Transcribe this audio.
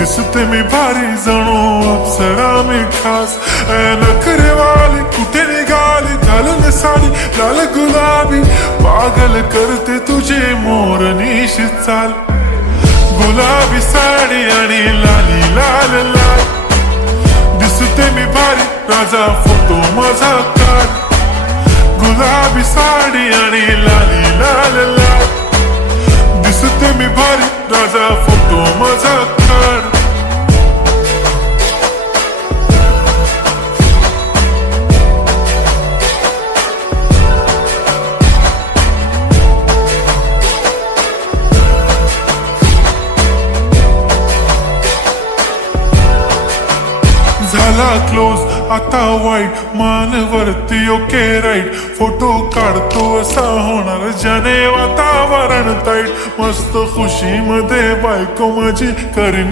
दिसते मी भारी जणू अप्सरा मी खास. नखरेवाली कुठे निघाली घालून साडी लाल गुलाबी. पागल करते तुझे मोरनीशी चाल. गुलाबी साडी आणि लाली लाल लाल. दिसते मी भारी राजा फोटो माझा काढ. गुलाबी साडी आणि लाली लाल लाल. दिसते मी भारी राजा फोटो माझा काढ. झाला क्लोज आता वाईट मानवरती ओके राईट. फोटो काढतो असा होणार ज्याने वातावरण ताईट. मस्त खुशी मध्ये बायको माझी करीन